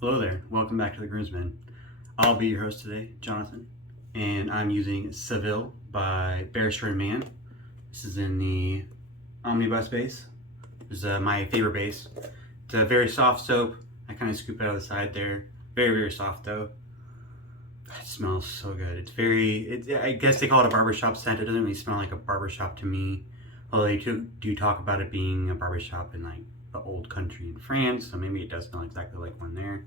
Hello there, welcome back to the Groomsmen. I'll be your host today, Jonathan, and I'm using Seville by Barrister and Mann. This is in the omnibus base. This is my favorite base. It's a very soft soap. I kind of scoop it out of the side there. Very, very soft though. It smells so good. I guess they call it a barbershop scent. It doesn't really smell like a barbershop to me. Although they do talk about it being a barbershop in like the old country in France, so maybe it does smell exactly like one there.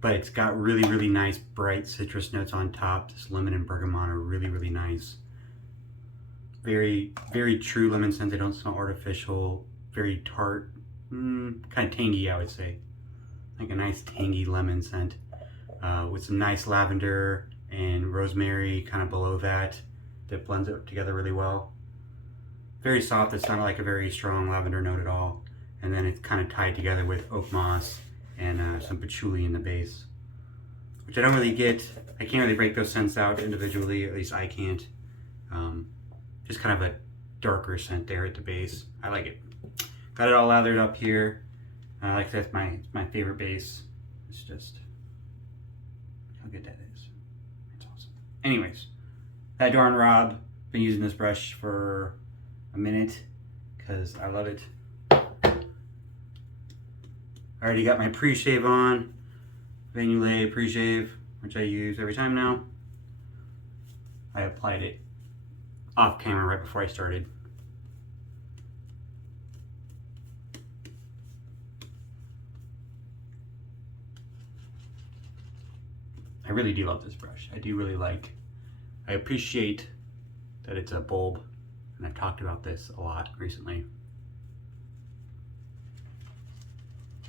But it's got really, really nice bright citrus notes on top. This lemon and bergamot are really, really nice. Very, very true lemon scent. They don't smell artificial. Very tart, kind of tangy, I would say. Like a nice tangy lemon scent with some nice lavender and rosemary kind of below that blends it together really well. Very soft. It's not like a very strong lavender note at all. And then it's kind of tied together with oak moss and some patchouli in the base, which I don't really get. I can't really break those scents out individually, at least I can't. Just kind of a darker scent there at the base. I like it. Got it all lathered up here. Like I said, it's my favorite base. It's just, how good that is. It's awesome. Anyways, that darn Rob, been using this brush for a minute because I love it. I already got my pre-shave on, Vanille pre-shave, which I use every time now. I applied it off camera right before I started. I really do love this brush. I appreciate that it's a bulb, and I've talked about this a lot recently.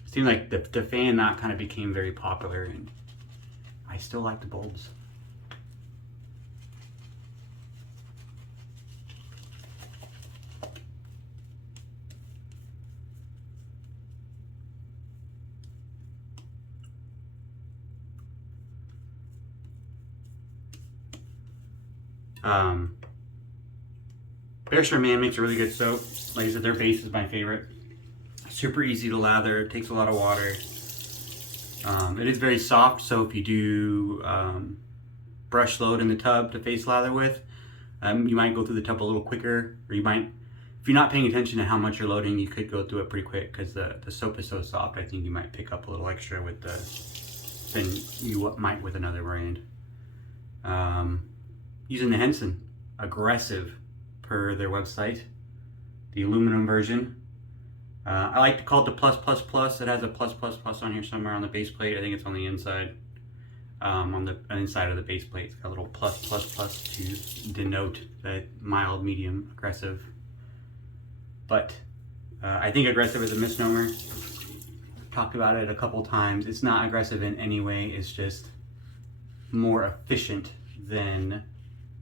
It seemed like the fan knot kind of became very popular, and I still like the bulbs. Barrister Mann makes a really good soap. Like I said, their base is my favorite. Super easy to lather, takes a lot of water. It is very soft, so if you do brush load in the tub to face lather with, you might go through the tub a little quicker, or you might, if you're not paying attention to how much you're loading, you could go through it pretty quick because the soap is so soft. I think you might pick up a little extra with than you might with another brand. Using the Henson, aggressive per their website, the aluminum version. I like to call it the plus plus plus. It has a plus plus plus on here somewhere on the base plate. I think it's on the inside. On the inside of the base plate, it's got a little plus plus plus to denote that mild, medium, aggressive. But I think aggressive is a misnomer. I've talked about it a couple times. It's not aggressive in any way. It's just more efficient than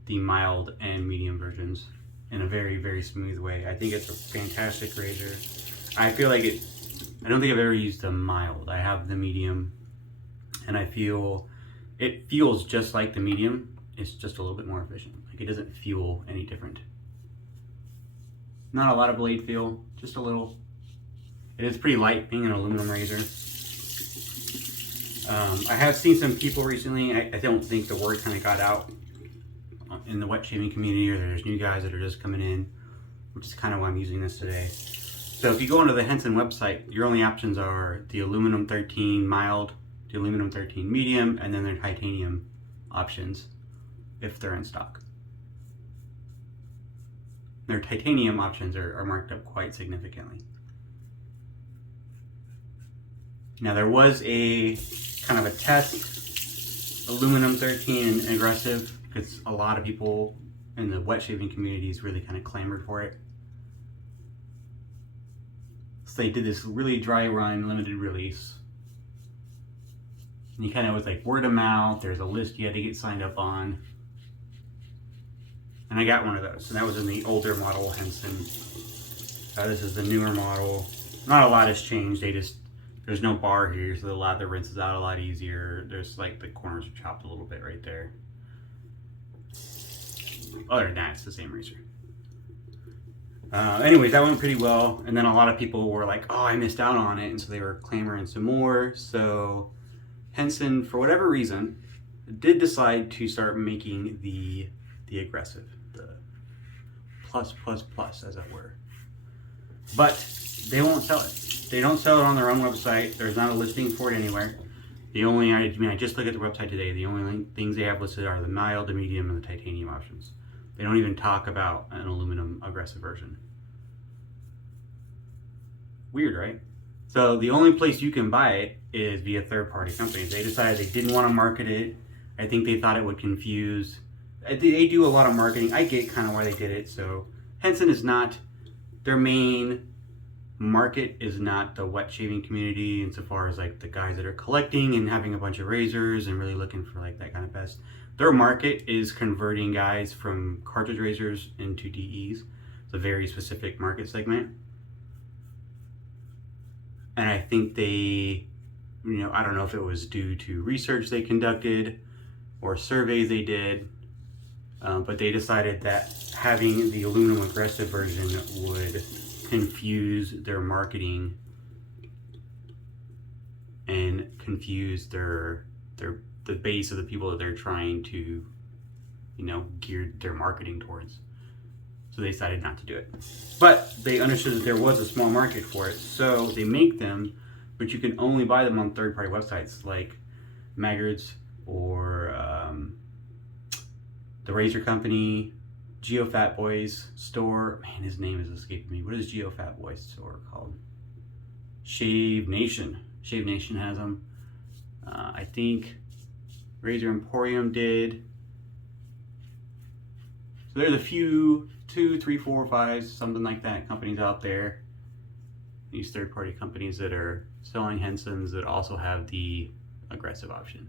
the mild and medium versions in a very, very smooth way. I think it's a fantastic razor. I feel like I don't think I've ever used a mild. I have the medium, and it feels just like the medium. It's just a little bit more efficient. Like, it doesn't feel any different. Not a lot of blade feel, just a little. It is pretty light being an aluminum razor. I have seen some people recently, I don't think the word kind of got out in the wet shaving community, or there's new guys that are just coming in, which is kind of why I'm using this today. So if you go onto the Henson website, your only options are the aluminum 13 mild, the aluminum 13 medium, and then their titanium options if they're in stock. Their titanium options are marked up quite significantly. Now there was a kind of a test, aluminum 13 and aggressive, because a lot of people in the wet shaving communities really kind of clamored for it. So they did this really dry run, limited release. And you kind of was like word of mouth, there's a list you had to get signed up on. And I got one of those, and that was in the older model Henson. This is the newer model. Not a lot has changed, there's no bar here, so the lather rinses out a lot easier. There's like the corners are chopped a little bit right there. Other than that, it's the same razor. Anyways, that went pretty well, and then a lot of people were like, oh, I missed out on it, and so they were clamoring some more. So Henson, for whatever reason, did decide to start making the aggressive, the plus, as it were. But they won't sell it. They don't sell it on their own website. There's not a listing for it anywhere. The only, I just looked at the website today, the only things they have listed are the mild, the medium, and the titanium options. They don't even talk about an aluminum aggressive version. Weird, right? So the only place you can buy it is via third-party companies. They decided they didn't want to market it. I think they thought it would confuse. They do a lot of marketing. I get kind of why they did it. So Henson is not, their main market is not the wet shaving community insofar as like the guys that are collecting and having a bunch of razors and really looking for like that kind of best. Their market is converting guys from cartridge razors into DEs. It's a very specific market segment. And I think they, I don't know if it was due to research they conducted or surveys they did, but they decided that having the aluminum aggressive version would confuse their marketing and confuse the base of the people that they're trying to, gear their marketing towards. So they decided not to do it. But they understood that there was a small market for it, so they make them, but you can only buy them on third-party websites like Maggard's or the Razor Company, Geo Fat Boy's store. Man, his name is escaping me. What is Geo Fat Boy's store called? Shave Nation. Shave Nation has them. I think Razor Emporium did. So there's a few, 2, 3, 4, 5, something like that, companies out there. These third-party companies that are selling Hensons that also have the aggressive option.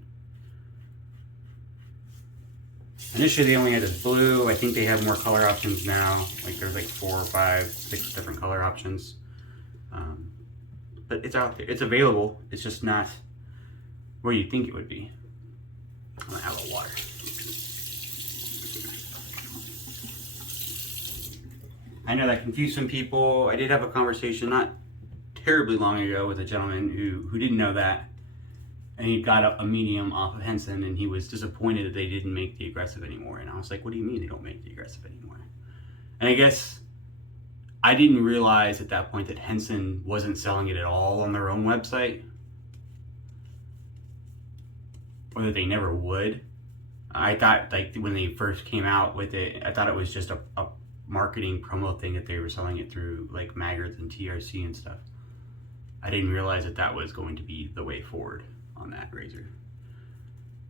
Initially they only had this blue. I think they have more color options now. Like there's like 4 or 5, 6 different color options. But it's out there. It's available. It's just not where you think it would be. I'm gonna have a water. I know that confused some people. I did have a conversation not terribly long ago with a gentleman who didn't know that. And he got a medium off of Henson and he was disappointed that they didn't make the aggressive anymore. And I was like, what do you mean they don't make the aggressive anymore? And I guess I didn't realize at that point that Henson wasn't selling it at all on their own website. Or that they never would. I thought like when they first came out with it, I thought it was just a marketing promo thing that they were selling it through like Maggard's and TRC and stuff. I didn't realize that that was going to be the way forward on that razor.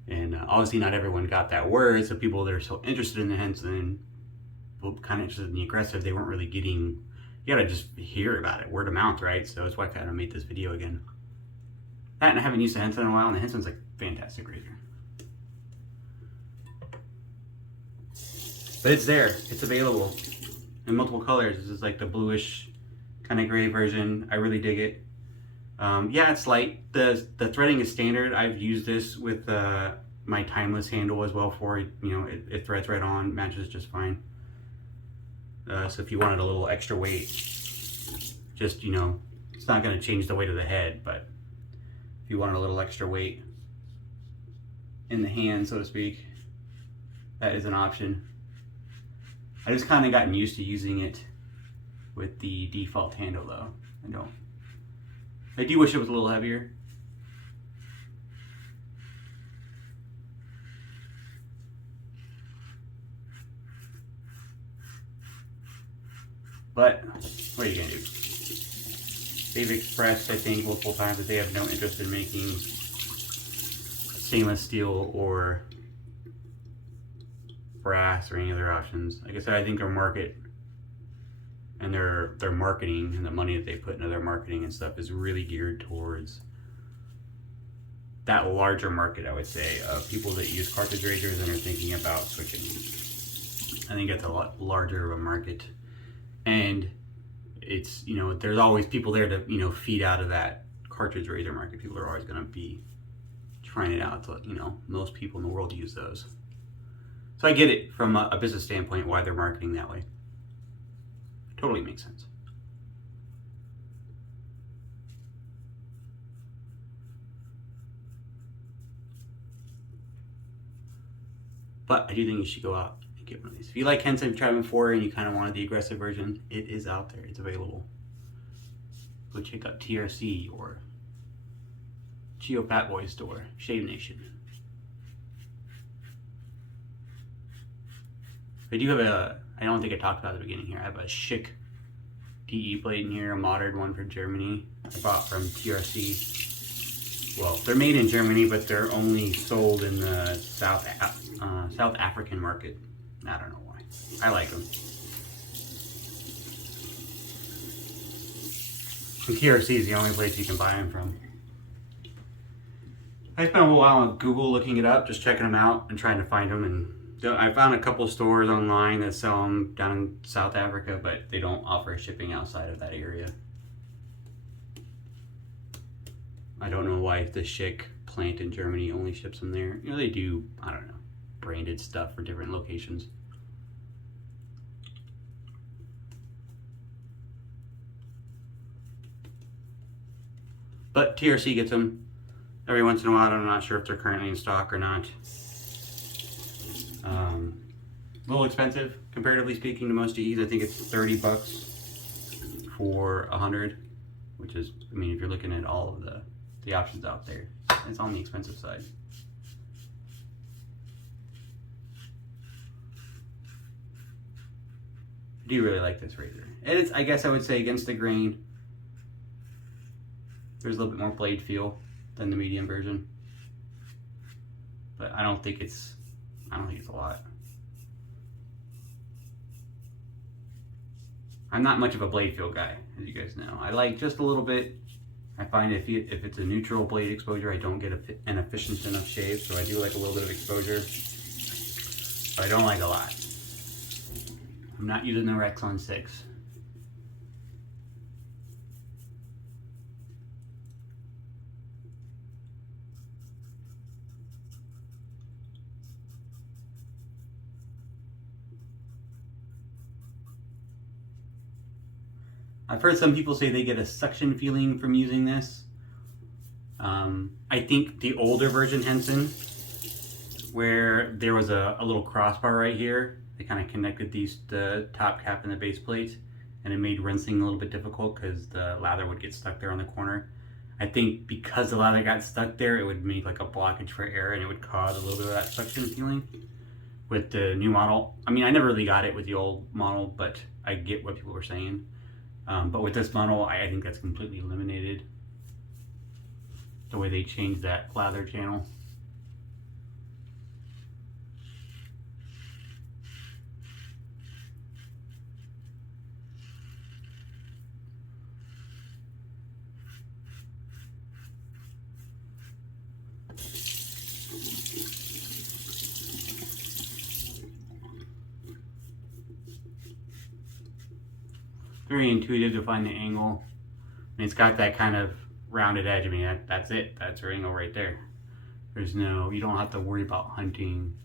And obviously not everyone got that word, so people that are so interested in the Henson, well, kind of interested in the aggressive, they weren't really getting, you gotta just hear about it, word of mouth, right? So that's why I kind of made this video again. That and I haven't used the Henson in a while, and the Henson's like a fantastic razor. But it's there, it's available in multiple colors. This is like the bluish kind of gray version. I really dig it. Yeah, it's light. The threading is standard. I've used this with my timeless handle as well for it. It threads right on, matches just fine. So if you wanted a little extra weight, just, it's not going to change the weight of the head, but if you wanted a little extra weight in the hand, so to speak, that is an option. I just kind of gotten used to using it with the default handle though. I do wish it was a little heavier. But what are you gonna do? They've expressed, I think, multiple times that they have no interest in making stainless steel or brass or any other options. Like I said, I think their market and their marketing and the money that they put into their marketing and stuff is really geared towards that larger market, I would say, of people that use cartridge razors and are thinking about switching. I think it's a lot larger of a market, and it's, there's always people there to, feed out of that cartridge razor market. People are always going to be trying it out. So, most people in the world use those. So I get it from a business standpoint why they're marketing that way. Totally makes sense. But I do think you should go out and get one of these. If you like Henson, you've tried before and you kind of wanted the aggressive version, it is out there. It's available. Go check out TRC or Geo Fat Boy store, Shave Nation. I do have I don't think I talked about it at the beginning here, I have a Schick DE blade in here, a modern one from Germany. I bought from TRC. Well, they're made in Germany, but they're only sold in the South African market. I don't know why. I like them. And TRC is the only place you can buy them from. I spent a little while on Google looking it up, just checking them out and trying to find them. And I found a couple stores online that sell them down in South Africa, but they don't offer shipping outside of that area. I don't know why the Schick plant in Germany only ships them there. You know, they do, I don't know, branded stuff for different locations. But TRC gets them every once in a while. I'm not sure if they're currently in stock or not. A little expensive, comparatively speaking, to most DEs. I think it's $30 for 100, which is, I mean, if you're looking at all of the options out there, it's on the expensive side. I do really like this razor. And it's, I guess I would say, against the grain, there's a little bit more blade feel than the medium version. But I don't think it's a lot. I'm not much of a blade feel guy, as you guys know. I like just a little bit. I find if it's a neutral blade exposure, I don't get an efficient enough shave, so I do like a little bit of exposure, but I don't like a lot. I'm not using the Rexon 6. I've heard some people say they get a suction feeling from using this. I think the older version Henson, where there was a little crossbar right here, they kind of connected the top cap and the base plate, and it made rinsing a little bit difficult because the lather would get stuck there on the corner. I think because the lather got stuck there, it would make like a blockage for air and it would cause a little bit of that suction feeling. With the new model, I mean, I never really got it with the old model, but I get what people were saying. But with this model, I think that's completely eliminated. The way they changed that lather channel. Very intuitive to find the angle. And it's got that kind of rounded edge. I mean, that's it. That's your angle right there. There's no, you don't have to worry about hunting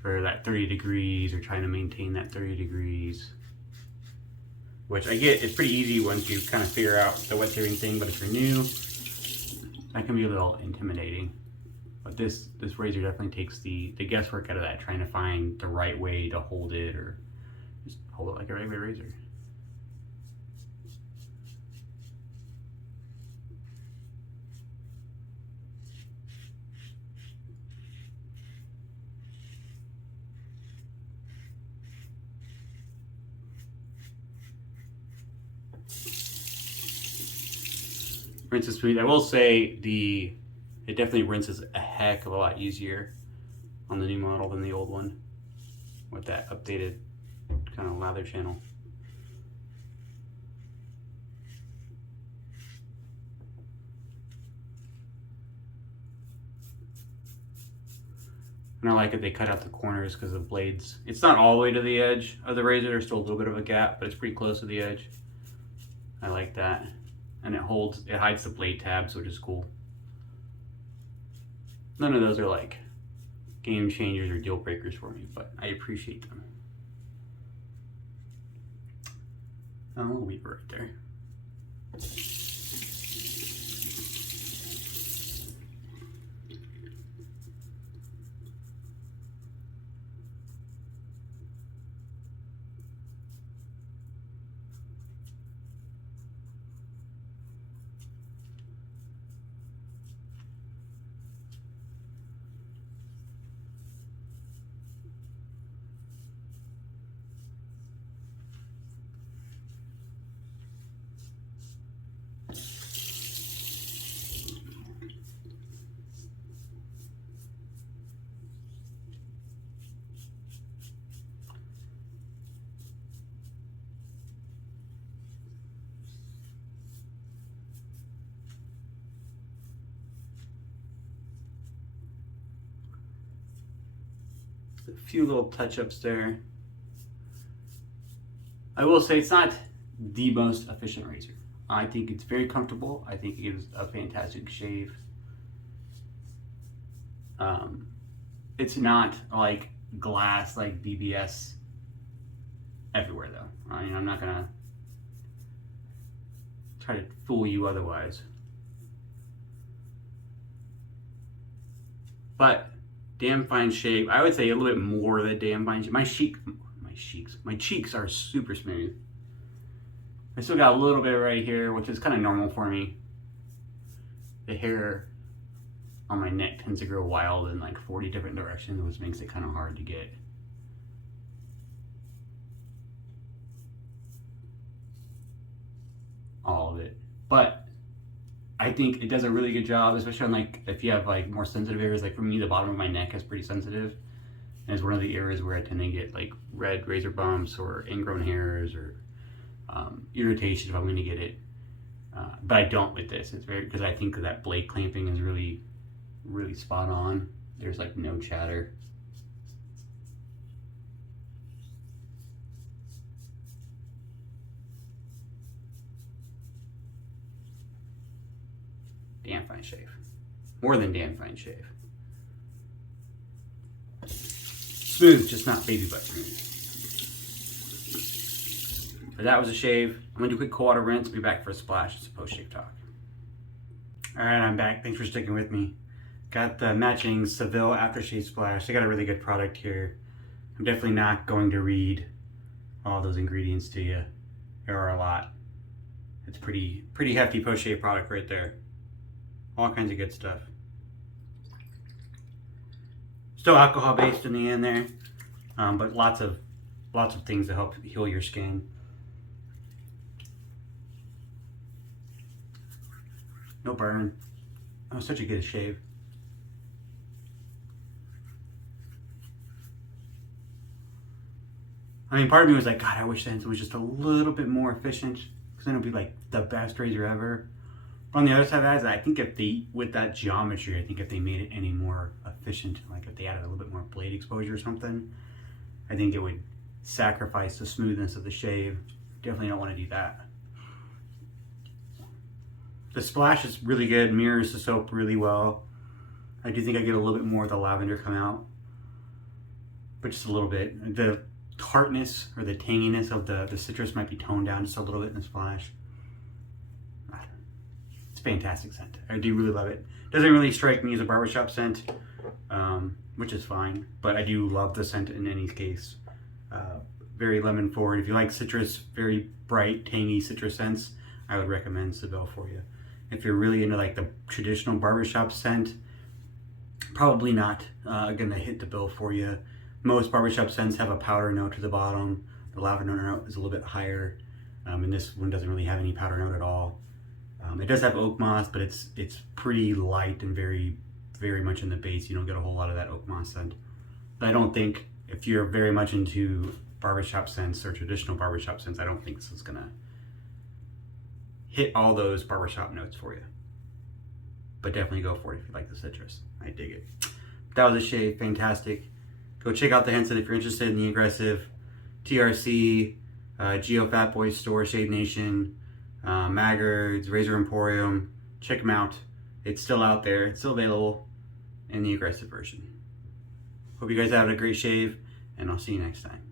for that 30 degrees or trying to maintain that 30 degrees. Which I get, it's pretty easy once you kind of figure out the wet shaving thing, but if you're new, that can be a little intimidating. But this razor definitely takes the guesswork out of that, trying to find the right way to hold it, or just hold it like a regular razor. Rinses smooth. I will say it definitely rinses a heck of a lot easier on the new model than the old one with that updated kind of lather channel. And I like that they cut out the corners because the blades, it's not all the way to the edge of the razor, there's still a little bit of a gap, but it's pretty close to the edge. I like that. And it hides the blade tabs, which is cool. None of those are like game changers or deal breakers for me, but I appreciate them. a little weaver right there. A few little touch-ups there. I will say it's not the most efficient razor. I think it's very comfortable. I think it gives a fantastic shave. It's not like glass like BBS everywhere though. I mean, I'm not gonna try to fool you otherwise. But damn fine shave. I would say a little bit more than damn fine shave. My cheeks are super smooth. I still got a little bit right here, which is kind of normal for me. The hair on my neck tends to grow wild in like 40 different directions, which makes it kind of hard to get. All of it. But I think it does a really good job, especially on like, if you have like more sensitive areas. Like for me, the bottom of my neck is pretty sensitive. And it's one of the areas where I tend to get like red razor bumps or ingrown hairs or irritation if I'm going to get it. But I don't with this. It's very, because I think that blade clamping is really, really spot on. There's like no chatter. Damn fine shave. More than damn fine shave. Smooth, just not baby butt smooth. But that was a shave. I'm gonna do a quick cold water rinse, be back for a splash. It's a post-shave talk. All right, I'm back. Thanks for sticking with me. Got the matching Seville Aftershave Splash. They got a really good product here. I'm definitely not going to read all those ingredients to you. There are a lot. It's pretty hefty post-shave product right there. All kinds of good stuff. Still alcohol based in the end there, but lots of things to help heal your skin. No burn. Oh, such a good shave. I mean, part of me was like, God, I wish Henson was just a little bit more efficient, because then it'd be like the best razor ever. But on the other side of that, I think if they, with that geometry, I think if they made it any more efficient, like if they added a little bit more blade exposure or something, I think it would sacrifice the smoothness of the shave. Definitely don't want to do that. The splash is really good, mirrors the soap really well. I do think I get a little bit more of the lavender come out, but just a little bit. The tartness or the tanginess of the citrus might be toned down just a little bit in the splash. It's a fantastic scent. I do really love it. Doesn't really strike me as a barbershop scent, which is fine, but I do love the scent in any case. Very lemon forward. If you like citrus, very bright, tangy citrus scents, I would recommend Seville for you. If you're really into like the traditional barbershop scent, probably not gonna hit the bill for you. Most barbershop scents have a powder note to the bottom. The lavender note is a little bit higher, and this one doesn't really have any powder note at all. It does have oak moss, but it's pretty light and very much in the base. You don't get a whole lot of that oak moss scent. But I don't think, if you're very much into barbershop scents or traditional barbershop scents, I don't think this is gonna hit all those barbershop notes for you. But definitely go for it if you like the citrus. I dig it. That was a shave, fantastic. Go check out the Henson if you're interested in the aggressive. TRC, Geo Fat Boys store, Shave Nation, Maggards, Razor Emporium. Check them out. It's still out there. It's still available in the aggressive version. Hope you guys have a great shave, and I'll see you next time.